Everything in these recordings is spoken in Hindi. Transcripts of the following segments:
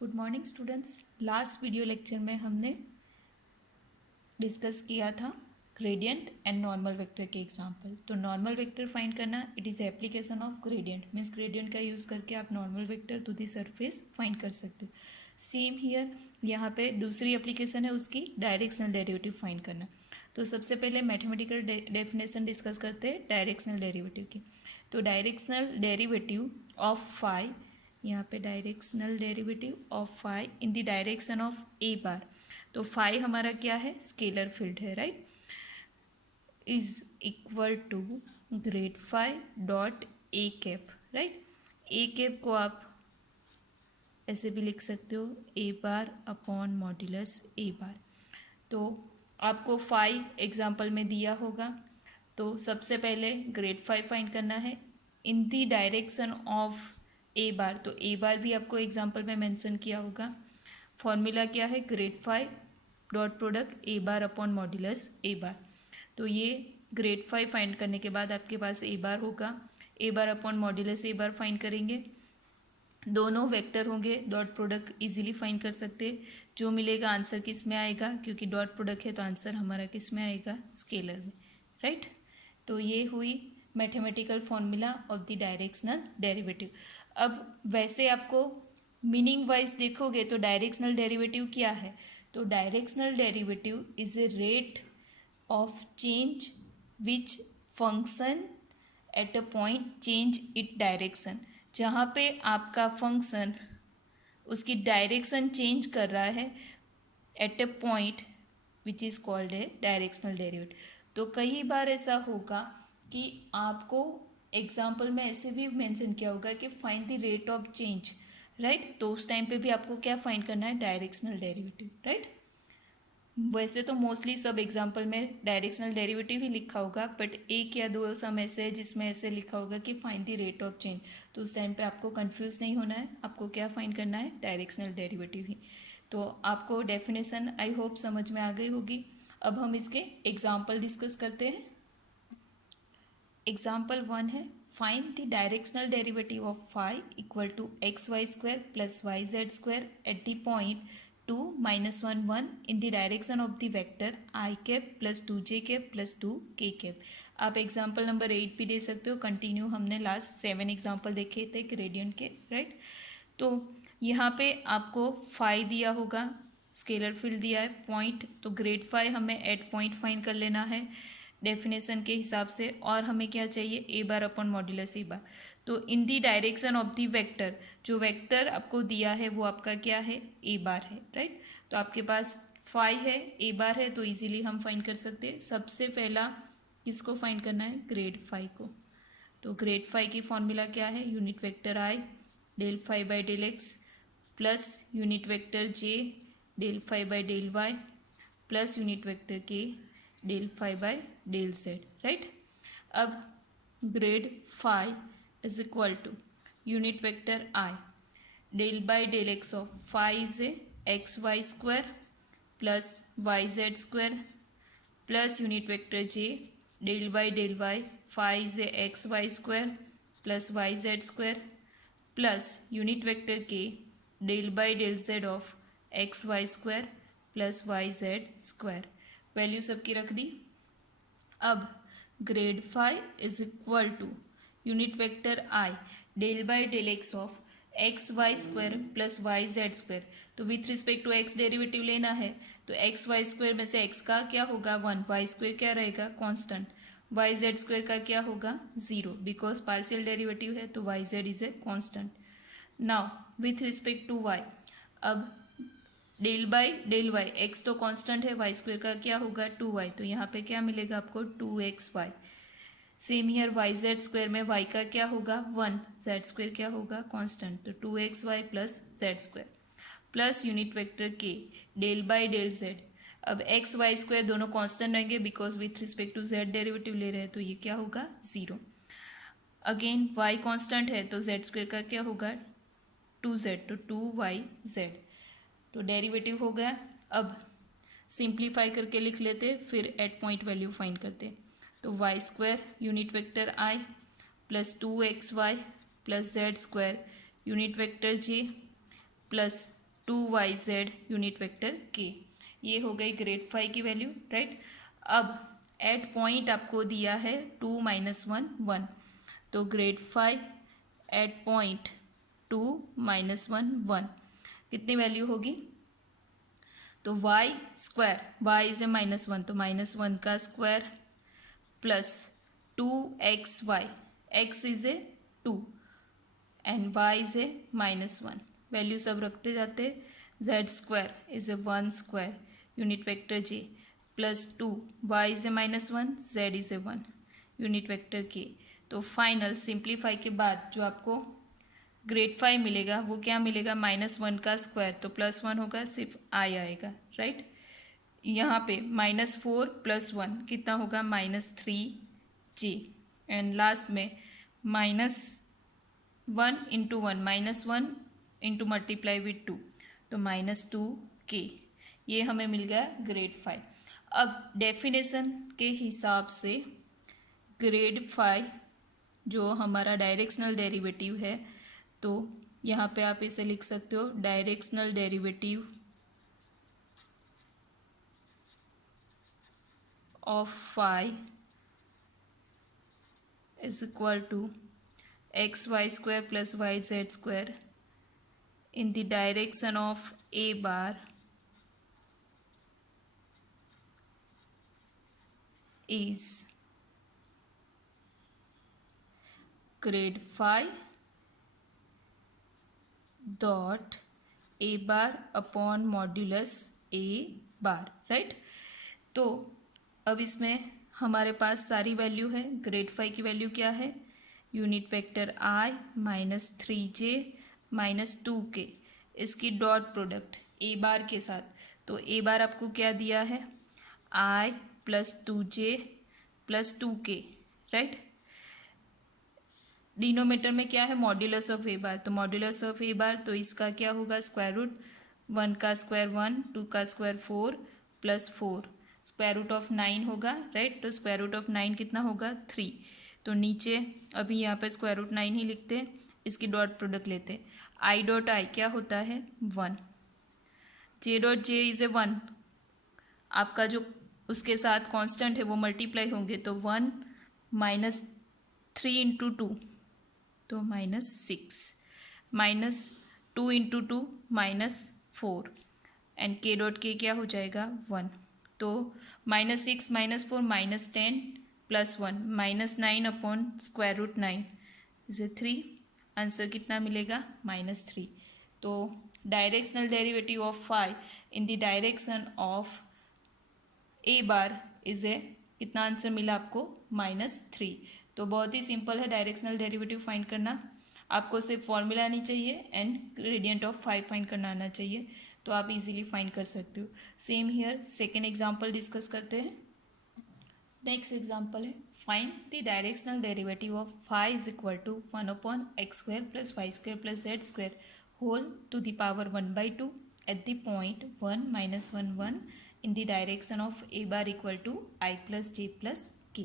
Good morning students. Last video lecture में हमने डिस्कस किया था ग्रेडियंट एंड नॉर्मल वेक्टर के एग्जांपल। तो नॉर्मल वेक्टर फाइंड करना, it is application of gradient, means gradient का यूज़ करके आप normal vector to the surface find कर सकते हो। सेम हियर, यहाँ पे दूसरी एप्लीकेशन है उसकी डायरेक्शनल डेरिवेटिव फाइंड करना। तो सबसे पहले मैथमेटिकल डेफिनेशन डिस्कस करते हैं डायरेक्शनल डेरिवेटिव की। तो डायरेक्शनल डेरिवेटिव ऑफ फाई, यहाँ पे directional derivative of phi in the direction of a bar. तो फाई हमारा क्या है, स्केलर फील्ड है, right, is equal to grad phi dot a cap, right. A cap को आप ऐसे भी लिख सकते हो, ए bar upon modulus a bar. तो आपको फाई एग्जाम्पल में दिया होगा, तो सबसे पहले ग्रेड फाई फाइंड करना है इन the direction of a bar. तो ए बार भी आपको एग्जाम्पल में मेंशन किया होगा। फॉर्मूला क्या है, grad five dot product a bar upon modulus a bar. तो ये ग्रेड फाइव फाइंड करने के बाद आपके पास ए बार होगा, ए bar upon modulus a bar find करेंगे, दोनों वेक्टर होंगे, डॉट प्रोडक्ट इजीली फाइंड कर सकते। जो मिलेगा आंसर किस में आएगा, क्योंकि डॉट प्रोडक्ट है तो आंसर हमारा किस में आएगा, स्केलर में, राइट। तो ये हुई mathematical formula of the directional derivative. अब वैसे आपको मीनिंग वाइज देखोगे तो डायरेक्शनल डेरिवेटिव क्या है, तो directional derivative is a rate of change which function at a point change it direction. जहाँ पे आपका फंक्शन उसकी डायरेक्शन चेंज कर रहा है at a point which is called a directional derivative. तो कई बार ऐसा होगा कि आपको एग्जाम्पल में ऐसे भी मेंशन किया होगा कि find the rate of change, right. तो उस टाइम पे भी आपको क्या फाइंड करना है, डायरेक्शनल डेरिवेटिव, राइट। वैसे तो मोस्टली सब एग्जाम्पल में डायरेक्शनल डेरिवेटिव ही लिखा होगा, बट एक या दो सम ऐसे है जिसमें ऐसे लिखा होगा कि find the rate of change. तो उस टाइम पे आपको कंफ्यूज नहीं होना है, आपको क्या फाइंड करना है, डायरेक्शनल डेरिवेटिव ही। तो आपको डेफिनेशन आई होप समझ में आ गई होगी। अब हम इसके एग्जाम्पल डिस्कस करते हैं। एग्जाम्पल 1 है, find the directional derivative of phi equal to x y square plus y z square at the point 2 -1 1 in the direction of the vector i cap plus 2j cap plus 2k cap. आप एग्जाम्पल नंबर 8 भी दे सकते हो, कंटिन्यू हमने लास्ट 7 एग्जाम्पल देखे थे ग्रेडियंट के, राइट। तो यहाँ पे आपको फाई दिया होगा, स्केलर फील्ड दिया है, पॉइंट, तो ग्रेड फाई हमें एट पॉइंट फाइंड कर लेना है डेफिनेशन के हिसाब से। और हमें क्या चाहिए, ए bar upon modulus a bar. तो in the direction of the vector, जो वेक्टर आपको दिया है वो आपका क्या है, ए बार है, राइट। तो आपके पास फाई है, ए बार है, तो इजीली हम फाइंड कर सकते हैं। सबसे पहला किसको फाइंड करना है, ग्रेड फाई को। तो ग्रेड फाई की फॉर्मूला क्या है, unit vector i del phi by del x plus unit vector j del phi by del y plus unit vector के del phi by del z, right. अब grad phi is equal to unit vector i del by del x of phi is a x y square plus y z square plus unit vector j del by del y phi is a x y square plus y z square plus unit vector के del by del z of x y square plus y z square. Value सबकी रख दी। अब grad phi is equal to unit vector i del by del x of x y square plus y z square. तो with respect to x derivative लेना है, तो एक्स वाई स्क्वायर में से एक्स का क्या होगा 1, वाई स्क्वायर क्या रहेगा कांस्टेंट, वाई जेड स्क्वायर का क्या होगा 0, बिकॉज पार्शियल डेरिवेटिव है तो y z is a constant. Now with respect to y, अब del by del y, x तो कांस्टेंट है, वाई स्क्वायर का क्या होगा 2y, तो यहाँ पे क्या मिलेगा आपको 2xy। Same here y z square में y का क्या होगा 1, जेड स्क्वायर क्या होगा कांस्टेंट, तो 2xy plus z square plus unit vector के डेल बाई डेल जेड। अब एक्स वाई स्क्वायर दोनों कांस्टेंट रहेंगे because with respect to z derivative ले रहे हैं, तो ये क्या होगा 0। अगेन y कांस्टेंट है तो जेड स्क्वायर का क्या होगा 2z, तो 2yz, तो डेरिवेटिव हो गया। अब सिंप्लीफाई करके लिख लेते, फिर एट पॉइंट वैल्यू फाइंड करते। तो y square unit vector i plus 2xy plus z square unit vector j plus 2yz unit vector k। ये हो गई ग्रेड 5 की वैल्यू, राइट। अब एट पॉइंट आपको दिया है 2 - 1 1, तो ग्रेड 5 एट पॉइंट 2 - 1 1 कितनी वैल्यू होगी? तो y square, y is a -1 तो -1 का square plus 2xy, x is a 2 and y is a -1, value सब रखते जाते। z square is a 1 square unit vector j plus 2 y is a -1, z is a 1 unit vector k। तो फाइनल सिंप्लीफाई के बाद जो आपको ग्रेड 5 मिलेगा वो क्या मिलेगा? -1 का स्क्वायर, तो +1 होगा, सिर्फ i आएगा, राइट। यहाँ पे -4 + 1 कितना होगा? -3j एंड लास्ट में -1 × 1 -1 इंटू मल्टीप्लाई विथ 2 तो -2k। ये हमें मिल गया ग्रेड 5। अब डेफिनेशन के हिसाब से ग्रेड 5 जो हमारा डायरेक्शनल डेरिवेटिव है, तो यहाँ पे आप इसे लिख सकते हो directional derivative of phi is equal to xy² plus yz² in the direction of a bar is grade 5 dot a bar upon modulus a bar, right. तो अब इसमें हमारे पास सारी वैल्यू है। ग्रेड 5 की वैल्यू क्या है? Unit vector i -3j -2k, इसकी डॉट प्रोडक्ट ए बार के साथ। तो ए बार आपको क्या दिया है? i + 2j + 2k, right. Denominator में क्या है? मॉड्यूलस ऑफ ए बार, तो मॉड्यूलस ऑफ ए बार तो इसका क्या होगा? स्क्वायर रूट 1 का स्क्वायर 1, 2 का स्क्वायर 4 + 4 स्क्वायर रूट ऑफ 9 होगा, राइट। तो स्क्वायर रूट ऑफ 9 कितना होगा? 3। तो नीचे अभी यहाँ पे स्क्वायर रूट 9 ही लिखते हैं, इसकी डॉट प्रोडक्ट लेते हैं। आई डॉट आई क्या होता है? 1। जे डॉट जे इज ए 1, आपका जो उसके साथ कांस्टेंट है वो मल्टीप्लाई होंगे, तो 1 -3 × 2 तो -6 -2 × 2 -4 एंड के डॉट के क्या हो जाएगा? 1। तो -6 -4 -10 + 1 -9 upon square root 9 is a 3। Answer कितना मिलेगा? -3। तो directional derivative of phi in the direction of a bar is a, कितना आंसर मिला आपको? -3। तो बहुत ही सिंपल है डायरेक्शनल डेरिवेटिव फाइंड करना। आपको सिर्फ फॉर्मूला आनी चाहिए and gradient of phi find करना आना चाहिए, तो आप इजीली फाइंड कर सकते हो। Same here second example discuss करते हैं। नेक्स्ट एग्जाम्पल है find the directional derivative of phi is equal to 1/x² + y² + z² whole to the power 1/2 at the point 1 - 1 1 in the direction of a bar equal to i + j + k।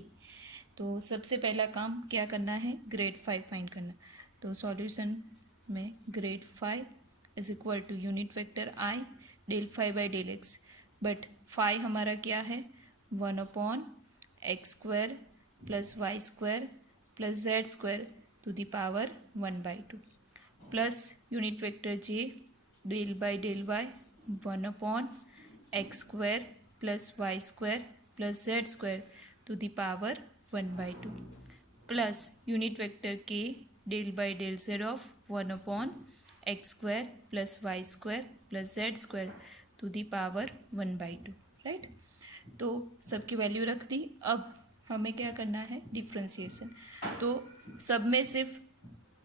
तो सबसे पहला काम क्या करना है? ग्रेड 5 फाइंड करना। तो सॉल्यूशन में grad 5 is equal to unit vector i del5/del x, but phi हमारा क्या है? 1/x² + y² + z² to the power 1/2 plus unit vector j del/del y 1/x² + y² + z² to the power 1/2 plus unit vector k del/del z of 1/x² + y² + z² to the power 1/2, right. तो सबकी वैल्यू रख दी। अब हमें क्या करना है? डिफ्रेंशिएशन। तो सब में सिर्फ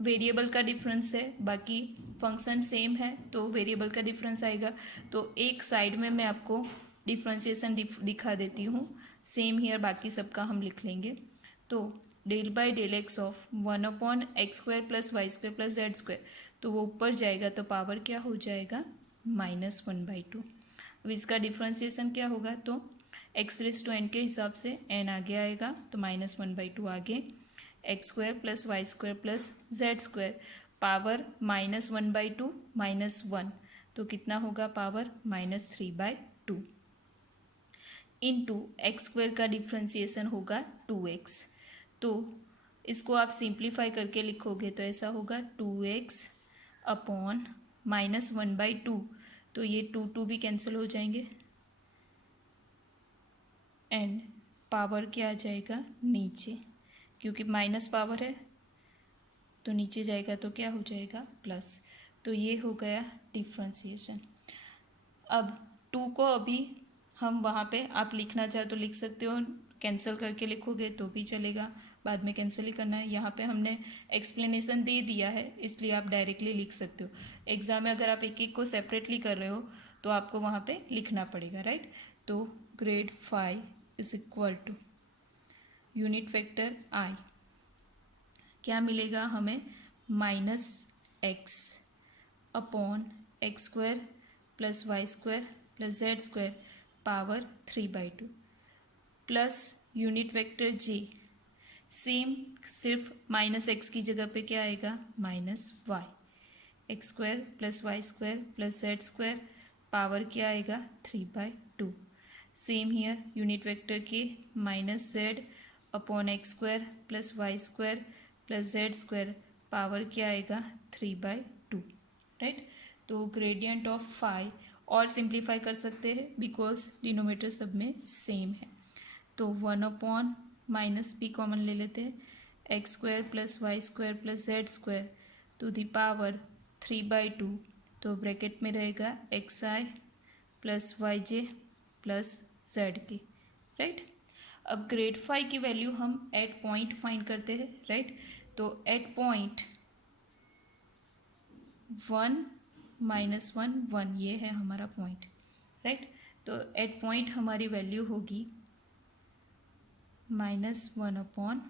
वेरिएबल का डिफरेंस है, बाकी फंक्शन सेम है तो वेरिएबल का डिफरेंस आएगा। तो एक साइड में मैं आपको डिफ्रेंशिएशन दिखा देती हूँ। सेम हियर बाकी सबका हम लिख लेंगे। तो del/del x of 1/x² + y² + z², तो वो ऊपर जाएगा तो पावर क्या हो जाएगा? -1/2। अब इसका डिफ्रेंशिएशन क्या होगा? तो x⁻n के हिसाब से n आगे आएगा, तो -1/2 आगे x² + y² + z² पावर -1/2 -1 तो कितना होगा पावर -3/2 इंटू एक्स स्क्वायर का डिफ्रेंसिएशन होगा 2x। तो इसको आप सिंप्लीफाई करके लिखोगे तो ऐसा होगा 2x अपॉन -1/2। तो ये 2 भी कैंसिल हो जाएंगे एंड पावर क्या आ जाएगा नीचे, क्योंकि माइनस पावर है तो नीचे जाएगा तो क्या हो जाएगा प्लस। तो ये हो गया डिफ्रेंसिएशन। अब 2 को अभी हम वहाँ पे आप लिखना चाहे तो लिख सकते हो, कैंसिल करके लिखोगे तो भी चलेगा, बाद में कैंसिल ही करना है। यहाँ पे हमने एक्सप्लेनेशन दे दिया है इसलिए आप डायरेक्टली लिख सकते हो। एग्ज़ाम में अगर आप एक एक को सेपरेटली कर रहे हो तो आपको वहाँ पे लिखना पड़ेगा, राइट। तो grad 5 is equal to unit vector i, क्या मिलेगा हमें -x upon x square plus y square plus z square power 3/2 plus unit vector j, same सिर्फ -x की जगह पे क्या आएगा -y, x square plus y square plus z square power क्या आएगा 3/2। Same here unit vector k -z upon x square plus y square plus z square power क्या आएगा 3/2, राइट। तो ग्रेडियंट ऑफ फाई और सिंप्लीफाई कर सकते हैं बिकॉज डिनोमीटर सब में सेम है। तो 1 अपॉन -b कॉमन ले लेते हैं, x square plus y square plus z square to the power 3/2। तो ब्रैकेट में रहेगा xi plus yj plus zk, right. अब ग्रेड 5 की वैल्यू हम एट पॉइंट फाइंड करते हैं, राइट। तो एट पॉइंट 1 -1 1 ये है हमारा पॉइंट, राइट। तो एट पॉइंट हमारी वैल्यू होगी -1 अपॉन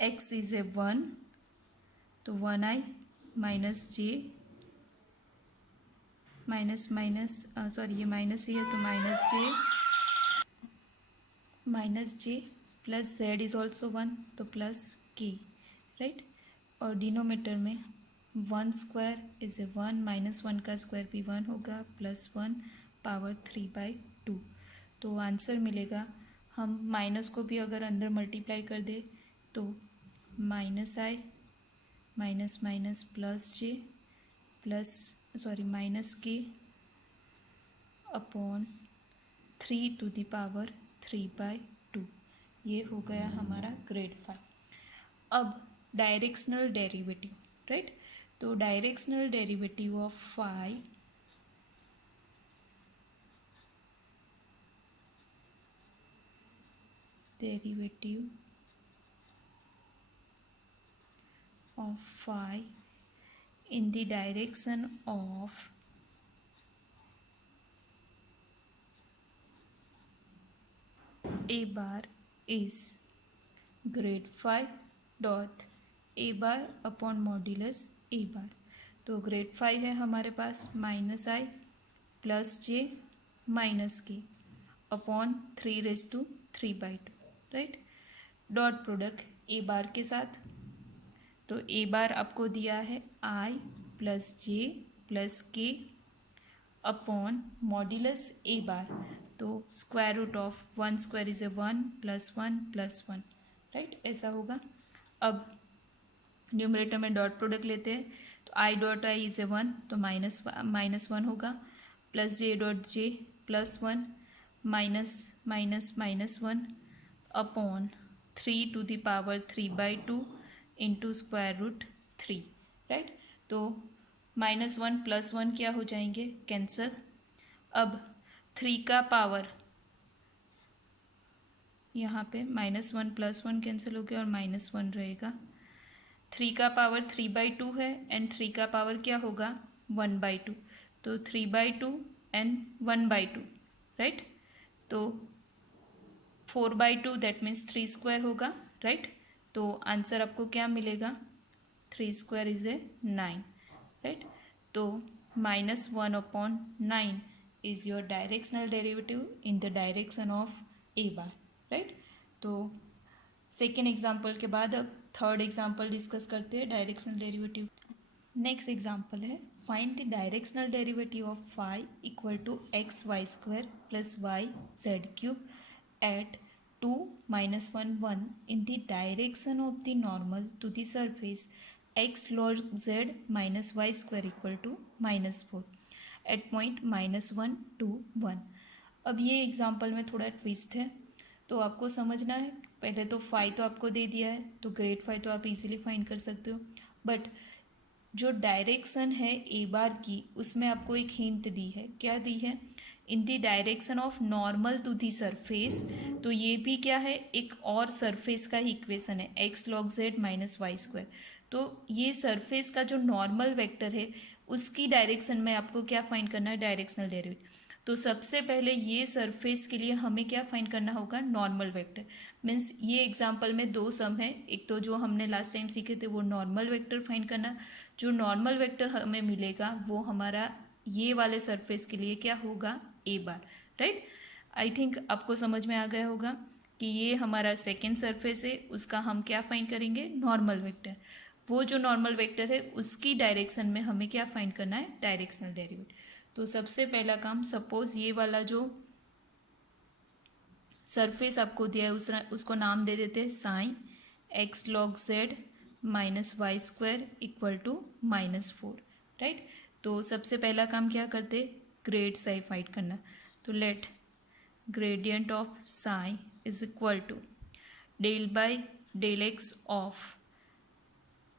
x इज ए 1 तो 1i माइनस जे सॉरी ये माइनस ही है तो minus J plus Z is also 1 तो प्लस के, राइट। और डिनोमीटर में 1 स्क्वायर इज ए 1 -1 का स्क्वायर भी 1 होगा प्लस 1 पावर 3/2। तो आंसर मिलेगा, हम माइनस को भी अगर अंदर मल्टीप्लाई कर दे तो -i minus minus plus j plus minus k upon 3 to the power 3/2। ये हो गया हमारा ग्रेड 5। अब डायरेक्शनल डेरिवेटिव, राइट। तो directional derivative of phi in the direction of a bar is grade 5 dot a bar upon modulus a bar. तो ग्रेड 5 है हमारे पास -i plus j minus k upon 3/2, right. Dot product a bar के साथ, तो a बार आपको दिया है i plus j plus k upon modulus a bar, तो square root of 1 square is a 1 plus 1 plus 1, right. ऐसा होगा। अब न्यूमरेटर में डॉट प्रोडक्ट लेते हैं तो i dot i is a 1 तो -1 होगा plus J dot j plus 1 -1 upon 3 to the power 3/2 into square root 3, right. तो -1 प्लस 1 क्या हो जाएंगे कैंसिल। अब 3 का पावर यहाँ पे -1 प्लस 1 कैंसिल हो गया और -1 रहेगा। 3 का पावर 3/2 है एंड 3 का पावर क्या होगा 1/2, तो 3/2 एंड 1/2, राइट। तो 4/2 दैट मीन्स 3 स्क्वायर होगा, राइट। तो आंसर आपको क्या मिलेगा 3 स्क्वायर इज ए 9, राइट। तो -1 upon 9 is your directional derivative in the direction of a bar, right. तो सेकेंड एग्जाम्पल के बाद अब थर्ड एग्जाम्पल डिस्कस करते हैं डायरेक्शनल डेरिवेटिव। नेक्स्ट एग्जाम्पल है find the directional derivative of phi equal to x y square plus y z cube at 2 minus 1 1 in the direction of the normal to the surface x log z minus y square equal to -4 at point -1 2 1। अब ये एग्जाम्पल में थोड़ा ट्विस्ट है, तो आपको समझना है। पहले तो फाई तो आपको दे दिया है, तो ग्रेड फाई तो आप इजीली फाइंड कर सकते हो, बट जो डायरेक्शन है ए बार की उसमें आपको एक हिंट दी है। क्या दी है? In the direction of normal to the surface. तो ये भी क्या है? एक और सरफेस का ही इक्वेशन है, x log z minus y square. तो ये सरफेस का जो नॉर्मल वेक्टर है उसकी डायरेक्शन में आपको क्या फाइंड करना है? Directional derivative. तो सबसे पहले ये सरफेस के लिए हमें क्या फाइंड करना होगा? Normal vector. मीन्स ये एग्जाम्पल में दो सम है, एक तो जो हमने लास्ट टाइम सीखे थे वो नॉर्मल वेक्टर फाइंड करना। जो नॉर्मल वेक्टर हमें मिलेगा वो हमारा ये वाले सरफेस के लिए क्या होगा? ए बार, राइट। आई थिंक आपको समझ में आ गया होगा कि ये हमारा सेकेंड सरफेस है, उसका हम क्या फाइंड करेंगे? Normal vector. वो जो नॉर्मल वेक्टर है उसकी डायरेक्शन में हमें क्या फाइंड करना है? Directional derivative. तो सबसे पहला काम, सपोज ये वाला जो सरफेस आपको दिया है उसको नाम दे देते हैं psi x log z minus y square equal to -4, right. तो सबसे पहला काम क्या करते? ग्रेड साई फाइंड करना। तो let gradient of psi is equal to del by del x of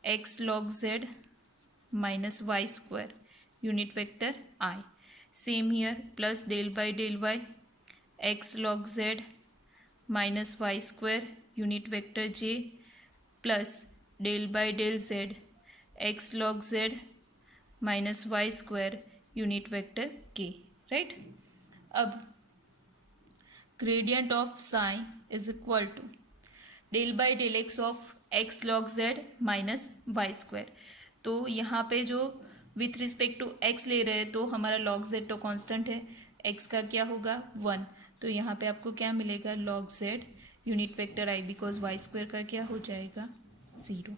x log z minus y square unit vector i. Same here, plus del by del y x log z minus y square unit vector j plus del by del z x log z minus y square unit vector k, right. अब gradient of psi is equal to del by del x of x log z minus y square. तो यहाँ पे जो विथ रिस्पेक्ट टू एक्स ले रहे हैं तो हमारा लॉग जेड तो कांस्टेंट है, एक्स का क्या होगा? 1। तो यहाँ पे आपको क्या मिलेगा? Log z unit vector i, because y square का क्या हो जाएगा? 0।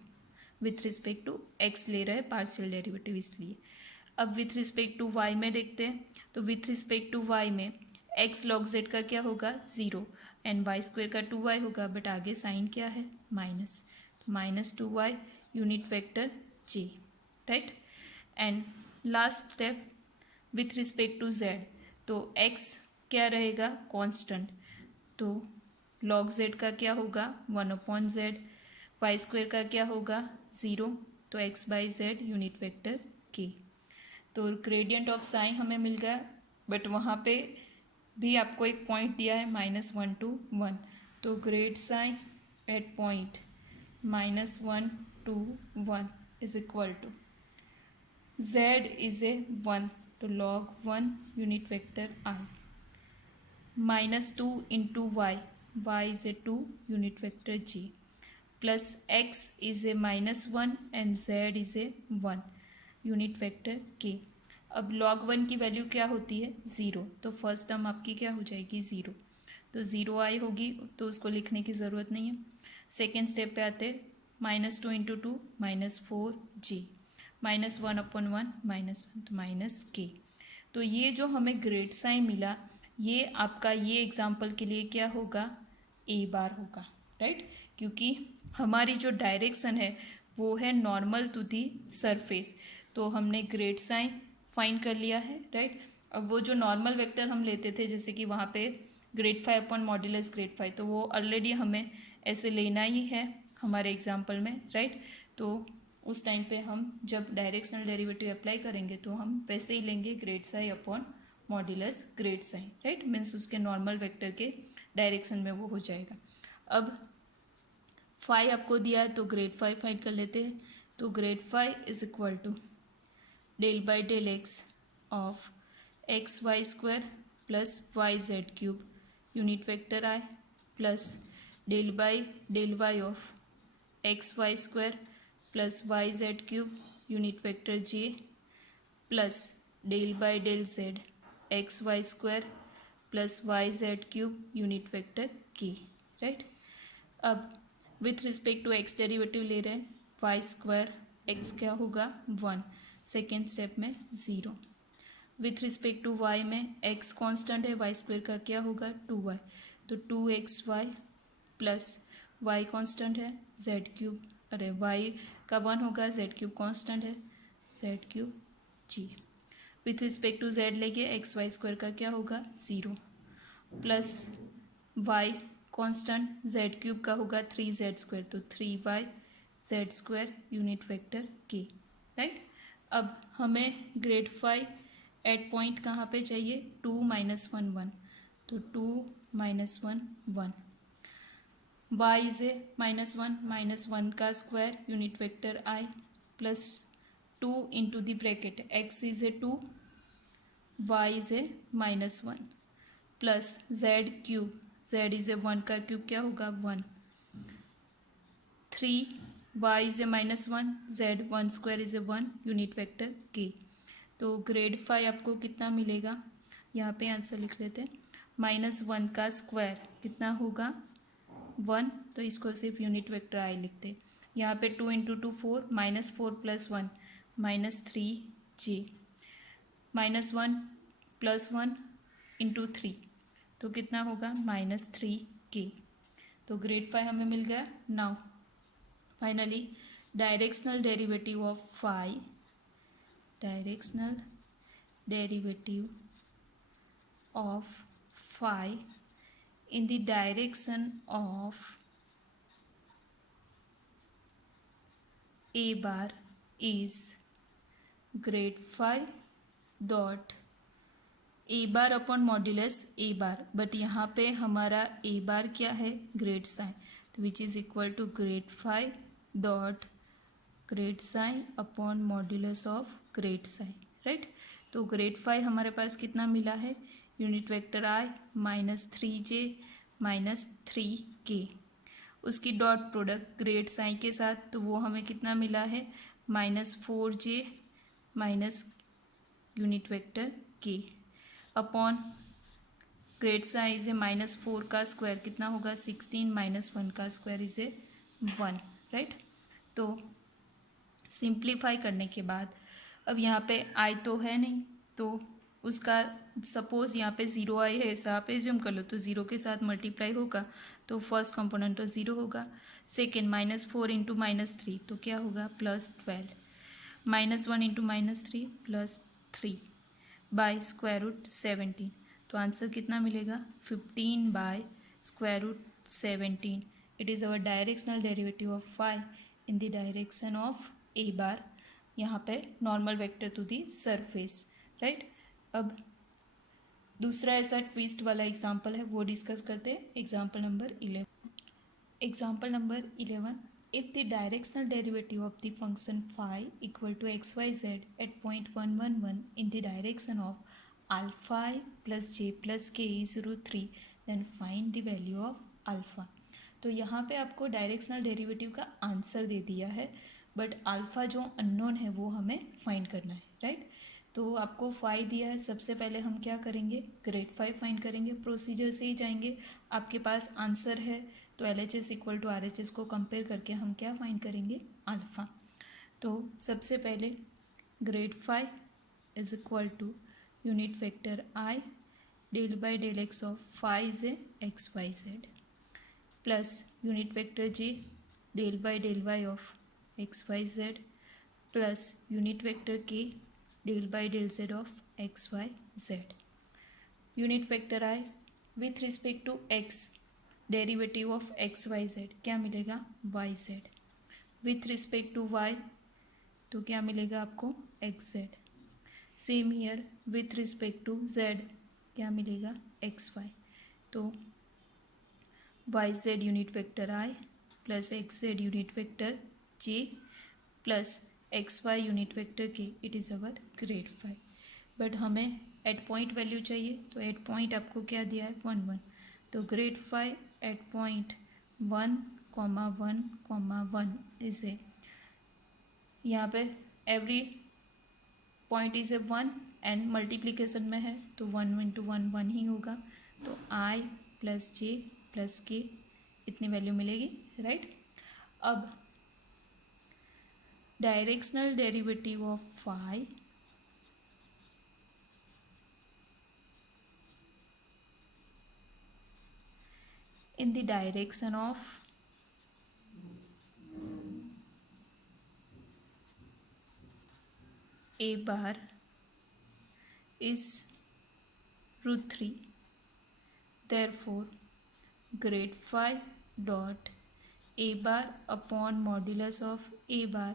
विथ रिस्पेक्ट टू एक्स ले रहे हैं पार्शियल डेरिवेटिव इसलिए। अब विथ रिस्पेक्ट टू वाई में देखते हैं, तो विथ रिस्पेक्ट टू वाई में एक्स लॉग जेड का क्या होगा? 0 एंड वाई स्क्वायर का 2y होगा, बट आगे साइन क्या है? माइनस, तो -2y unit vector j, right. And last step with respect to z, तो x क्या रहेगा? कांस्टेंट। तो लॉग जेड का क्या होगा? 1/z। वाई स्क्वायर का क्या होगा? 0। तो x by Z unit vector के। तो ग्रेडियंट ऑफ साइन हमें मिल गया, बट वहाँ पे भी आपको एक पॉइंट दिया है -1 to 1। तो grad psi at point -1 to 1 is equal to z is a 1, तो log 1 unit vector i, -2 into y, y is a 2 unit vector j, plus x is a -1 and z is a 1 unit vector k. अब log 1 की वैल्यू क्या होती है? 0। तो फर्स्ट टर्म आपकी क्या हो जाएगी? 0। तो 0 आई होगी, तो उसको लिखने की ज़रूरत नहीं है। सेकेंड स्टेप पे आते, -2 इंटू 2 -4 जी, -1/1 -1 तो -k। तो ये जो हमें ग्रेड साइन मिला, ये आपका ये एग्जाम्पल के लिए क्या होगा? ए बार होगा, राइट। क्योंकि हमारी जो डायरेक्शन है वो है नॉर्मल टू दी सरफेस। तो हमने ग्रेड साइन फाइंड कर लिया है, राइट। अब वो जो नॉर्मल वेक्टर हम लेते थे, जैसे कि वहाँ पे ग्रेड 5 अपॉन मॉड्यूलस ग्रेड 5, तो वो ऑलरेडी हमें ऐसे लेना ही है हमारे एग्जाम्पल में, राइट। तो उस टाइम पे हम जब डायरेक्शनल डेरिवेटिव अप्लाई करेंगे तो हम वैसे ही लेंगे grad sign upon modulus grad psi, right. Means उसके नॉर्मल वेक्टर के डायरेक्शन में वो हो जाएगा। अब 5 आपको दिया है तो ग्रेड 5 फाइंड कर लेते हैं। तो grad 5 is equal to del by del x of x y square plus y z cube unit vector i, plus del by del y of x y square plus y z cube unit vector j, plus del by del z x y square plus y z cube unit vector k, right. अब with respect to x derivative ले रहे हैं, वाई स्क्वायर एक्स क्या होगा? 1, सेकेंड स्टेप में 0। विथ रिस्पेक्ट टू y में x कांस्टेंट है, वाई स्क्वायर का क्या होगा 2y, तो 2xy प्लस y कांस्टेंट है z क्यूब, अरे y का 1 होगा, z क्यूब कांस्टेंट है, z cube g। With respect to z लेके एक्स वाई स्क्वायर का क्या होगा 0 plus y constant z cube का होगा 3z स्क्वायर, तो 3y z square unit vector k, right. अब हमें ग्रेड 5 एट पॉइंट कहाँ पे चाहिए 2 -1 1, तो 2 -1 1, y इज ए -1 का square unit vector i plus 2 into the bracket x is a 2, y is a -1 plus z cube, z is a 1 का क्यूब क्या होगा 1, 3 y is a -1, z 1 square is a 1 unit vector k। तो ग्रेड 5 आपको कितना मिलेगा, यहाँ पे आंसर लिख लेते हैं, -1 का स्क्वायर कितना होगा 1, तो इसको सिर्फ यूनिट वेक्टर आई लिखते। यहाँ पे 2 into 2 4, -4 plus 1 -3j, -1 plus 1 into 3, तो कितना होगा -3k। तो ग्रेड 5 हमें मिल गया। Now finally directional derivative of phi, directional derivative of phi in the direction of a bar is grade 5 dot a bar upon modulus a bar, but यहाँ पे हमारा a bar क्या है ग्रेड साइन, तो which is equal to grad 5 dot grad sign upon modulus of grad psi, right. तो ग्रेड 5 हमारे पास कितना मिला है unit vector i -3j -3k, उसकी डॉट प्रोडक्ट ग्रेड साइन के साथ, तो वो हमें कितना मिला है -4j minus unit vector k upon grad psi is a -4 का स्क्वायर कितना होगा 16 -1 का स्क्वायर इज ए 1, राइट। तो सिंप्लीफाई करने के बाद अब यहाँ पे i तो है नहीं, तो उसका सपोज यहाँ पे 0 आई है ऐसा आप एज्यूम कर लो, तो 0 के साथ मल्टीप्लाई होगा तो फर्स्ट कंपोनेंट तो 0 होगा, सेकेंड -4 इंटू -3 तो क्या होगा +12, -1 इंटू -3 +3 बाय स्क्वायर रूट 17, तो आंसर कितना मिलेगा 15 by square root 17। It is our directional derivative of phi in the direction of a bar, यहाँ पे normal vector to the surface, right. अब दूसरा ऐसा ट्विस्ट वाला एग्जाम्पल है वो डिस्कस करते हैं, example number 11। Example number 11, if the directional derivative of the function phi equal to XYZ at point 1 1 1 in the direction of alpha i plus j plus k is √3, then find the value of alpha. तो यहाँ पे आपको डायरेक्शनल डेरिवेटिव का आंसर दे दिया है, बट अल्फा जो अननोन है वो हमें फाइंड करना है, राइट। तो आपको फाई दिया है, सबसे पहले हम क्या करेंगे ग्रेड 5 फाइंड करेंगे, प्रोसीजर से ही जाएंगे। आपके पास आंसर है तो LHS इक्वल टू RHS को कंपेयर करके हम क्या फाइंड करेंगे अल्फ़ा। तो सबसे पहले grad 5 is equal to unit vector I del by del x of phi is a XYZ plus unit vector J del by del y of XYZ plus unit vector K del by del z of XYZ। Unit vector I with respect to x derivative of XYZ क्या मिलेगा YZ, with respect to y तो क्या मिलेगा आपको XZ, same here with respect to z क्या मिलेगा XY, तो YZ unit vector I plus XZ unit vector J plus XY unit vector K, it is our grad 5। But हमें एट पॉइंट वैल्यू चाहिए, तो एट पॉइंट आपको क्या दिया है 1 1, तो grad 5 at point 1 1 1 is a, यहाँ पे every point is a 1 and multiplication में है तो 1 इंटू 1 1 ही होगा, तो I plus J plus K, इतनी वैल्यू मिलेगी, राइट। अब directional derivative of phi in the direction of a bar is √3. Therefore, grade phi dot a bar upon modulus of a बार,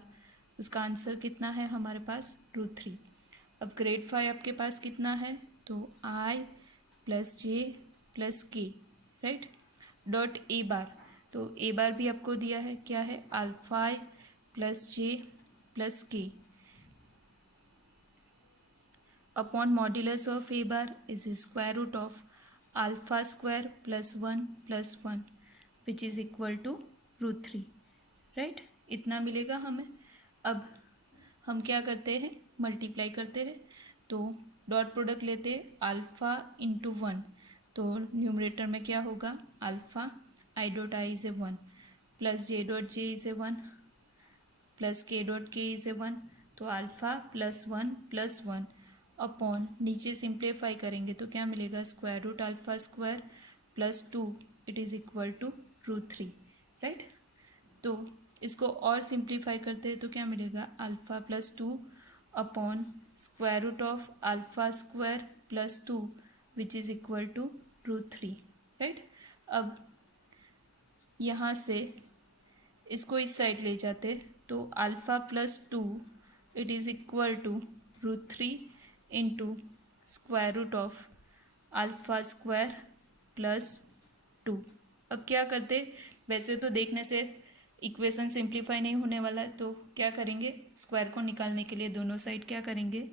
उसका आंसर कितना है हमारे पास √3. अब ग्रेड फाई आपके पास कितना है, तो i plus j plus k, right, dot a bar. तो ए बार भी आपको दिया है, क्या है, alpha i plus j plus k upon modulus of a bar is square root of alpha square plus 1 which is equal to √3, right. इतना मिलेगा हमें. अब हम क्या करते हैं, मल्टीप्लाई करते हैं. तो डॉट प्रोडक्ट लेते हैं, अल्फ़ा इंटू 1. तो न्यूमरेटर में क्या होगा, alpha I dot I is a 1 plus J dot J is a 1 plus K dot K is a 1. तो अल्फ़ा प्लस 1 अपॉन नीचे सिंप्लीफाई करेंगे तो क्या मिलेगा, square root alpha square plus 2 it is equal to √3, right. तो इसको और सिंप्लीफाई करते हैं तो क्या मिलेगा, alpha plus 2 upon square root of alpha square plus 2 which is equal to √3, right. अब यहाँ से इसको इस साइड ले जाते तो alpha plus 2 it is equal to √3 into square root of alpha square plus 2. अब क्या करते, वैसे तो देखने से इक्वेशन सिंप्लीफाई नहीं होने वाला है, तो क्या करेंगे, स्क्वायर को निकालने के लिए दोनों साइड क्या करेंगे,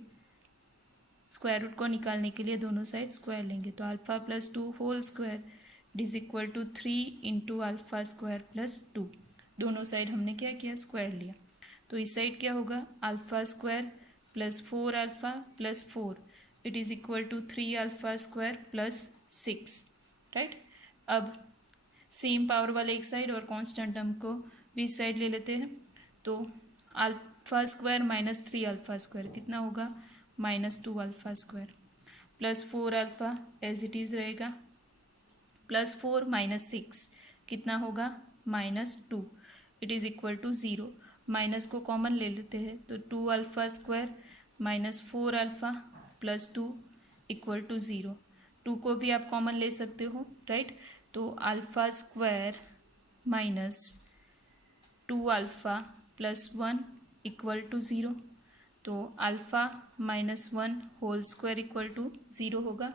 स्क्वायर रूट को निकालने के लिए दोनों साइड स्क्वायर लेंगे. तो alpha plus 2 whole square is equal to 3 into alpha square plus 2. दोनों साइड हमने क्या किया, स्क्वायर लिया. तो इस साइड क्या होगा, alpha square plus 4 alpha plus 4 it is equal to 3 alpha square plus 6, right. अब सेम पावर वाले एक साइड और कांस्टेंट टर्म को भी इस साइड ले लेते हैं. तो alpha square minus 3 alpha square कितना होगा, -2 alpha square plus 4 alpha as it is रहेगा प्लस 4 माइनस 6 कितना होगा, -2 it is equal to 0. Minus को कॉमन ले लेते हैं तो 2 alpha square minus 4 alpha plus 2 equal to 0. 2 को भी आप कॉमन ले सकते हो, राइट. तो alpha square minus 2 alpha plus 1 equal to 0. तो alpha minus 1 whole square equal to 0 होगा.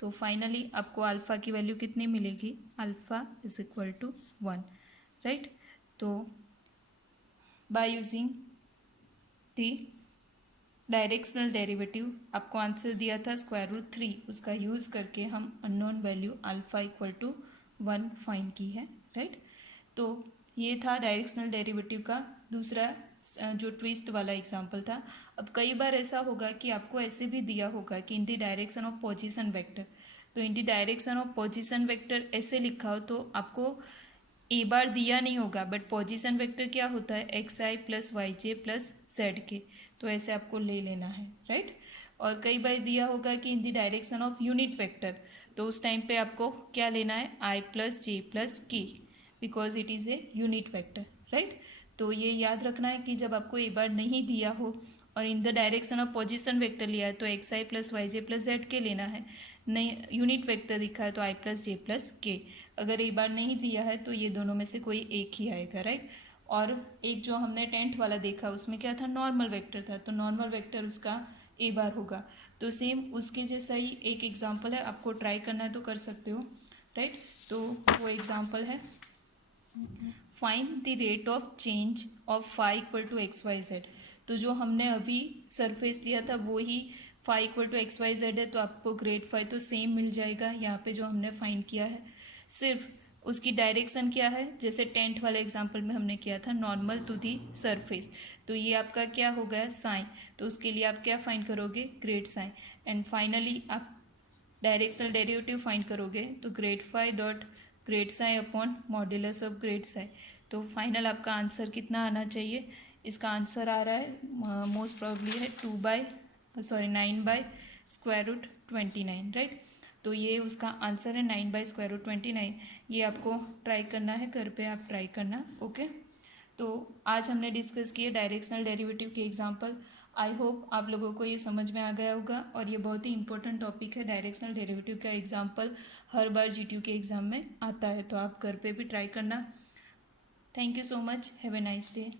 तो फाइनली आपको अल्फ़ा की वैल्यू कितनी मिलेगी, alpha is equal to 1, right. तो by using the directional derivative आपको आंसर दिया था √3, उसका यूज़ करके हम unknown value alpha equal to 1 find की है, राइट. तो ये था डायरेक्शनल डेरिवेटिव का दूसरा जो ट्विस्ट वाला एग्जांपल था. अब कई बार ऐसा होगा कि आपको ऐसे भी दिया होगा कि in the direction of position vector. तो in the direction of position vector ऐसे लिखा हो तो आपको ए बार दिया नहीं होगा, बट पोजीशन वेक्टर क्या होता है, XI plus YJ plus ZK. तो ऐसे आपको ले लेना है, राइट. और कई बार दिया होगा कि in the direction of unit vector, तो उस टाइम पे आपको क्या लेना है, I plus J plus K because it is a unit vector, right. तो ये याद रखना है कि जब आपको ए बार नहीं दिया हो और इन the direction of position vector लिया है तो XI plus YJ plus ZK लेना है. नहीं, यूनिट वेक्टर दिखा है तो I plus J plus K. अगर ए बार नहीं दिया है तो ये दोनों में से कोई एक ही आएगा, राइट. और एक जो हमने 10th वाला देखा उसमें क्या था, नॉर्मल वेक्टर था, तो नॉर्मल वेक्टर उसका ए बार होगा. तो सेम उसके जैसा ही एक एग्जांपल है, आपको ट्राई करना है तो कर सकते हो, राइट. तो वो एग्जांपल है, find the rate of change of phi equal to XYZ. तो जो हमने अभी सरफेस लिया था वो ही फाई इक्वल टू XYZ है, तो आपको ग्रेड फाई तो सेम मिल जाएगा यहाँ पे जो हमने फाइंड किया है. सिर्फ उसकी डायरेक्शन क्या है, जैसे 10th वाले एग्जांपल में हमने किया था, नॉर्मल टू दी सरफेस. तो ये आपका क्या हो गया, साइन. तो उसके लिए आप क्या फाइंड करोगे, ग्रेड साइन. एंड फाइनली आप डायरेक्शनल डेरिवेटिव फाइंड करोगे तो grad phi dot grad sign upon modulus of grad sign. तो फाइनल आपका आंसर कितना आना चाहिए, इसका आंसर आ रहा है मोस्ट प्रोबेबली है 9/29, राइट। तो ये उसका आंसर है 9/29। ये आपको ट्राई करना है, घर पे आप ट्राई करना, ओके। तो आज हमने डिस्कस किए डायरेक्शनल डेरिवेटिव के एग्जांपल। आई होप आप लोगों को ये समझ में आ गया होगा, और ये बहुत ही इंपॉर्टेंट टॉपिक है। डायरेक्शनल डेरिवेटिव का एग्जांपल हर बार जीटीयू के एग्ज़ाम में आता है, तो आप घर पे भी ट्राई करना। Thank you so much, have a nice day.